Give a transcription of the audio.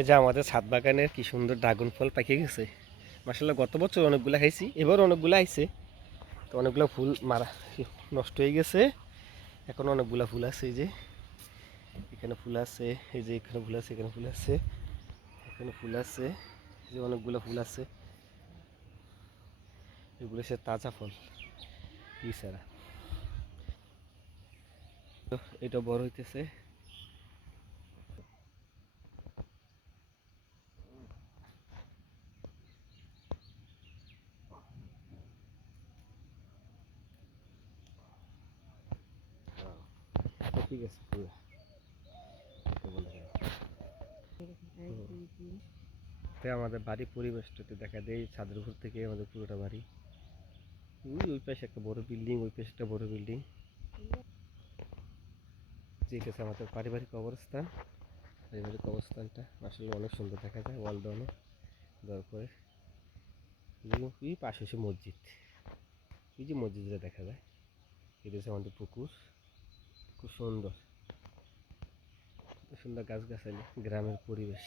এই যে আমাদের ছাদ বাগানের কি সুন্দর ড্রাগন ফল পাকিয়ে গেছে। মাসাল্লাহ গত বছর অনেকগুলো খাইছি, এবার অনেকগুলো আইছে। তো অনেকগুলো ফুল মারা নষ্ট হয়ে গেছে। এখন অনেকগুলো ফুল আছে এই যে। এখানে ফুল আছে, এই যে এখানে ফুল আছে, এখানে ফুল আছে। এখানে ফুল আছে, এই যে অনেকগুলো ফুল আছে। এগুলো সে তাজা ফল ছাড়া। তো এটা বড় হইতেছে। ঠিক আছে আমাদের বাড়ির পরিবেশটাতে দেখা দেয় ছাদের উপর থেকে আমাদের পুরোটা বাড়ি। ওই ওই পাশে একটা বড় বিল্ডিং, ওই পাশে একটা বড় বিল্ডিং। ঠিক আছে, আমাদের পারিবারিক অবস্থান পারিবারিক অবস্থানটা আসলে অনেক সুন্দর দেখা যায়, ওয়াল ডাউনে দেওয়ার পরে এই- পাশে মসজিদ। এই যে মসজিদটা দেখা যায়, এটা হচ্ছে আমাদের পুকুর। খুব সুন্দর। সুন্দর গাছগাছালি গ্রামের পরিবেশ।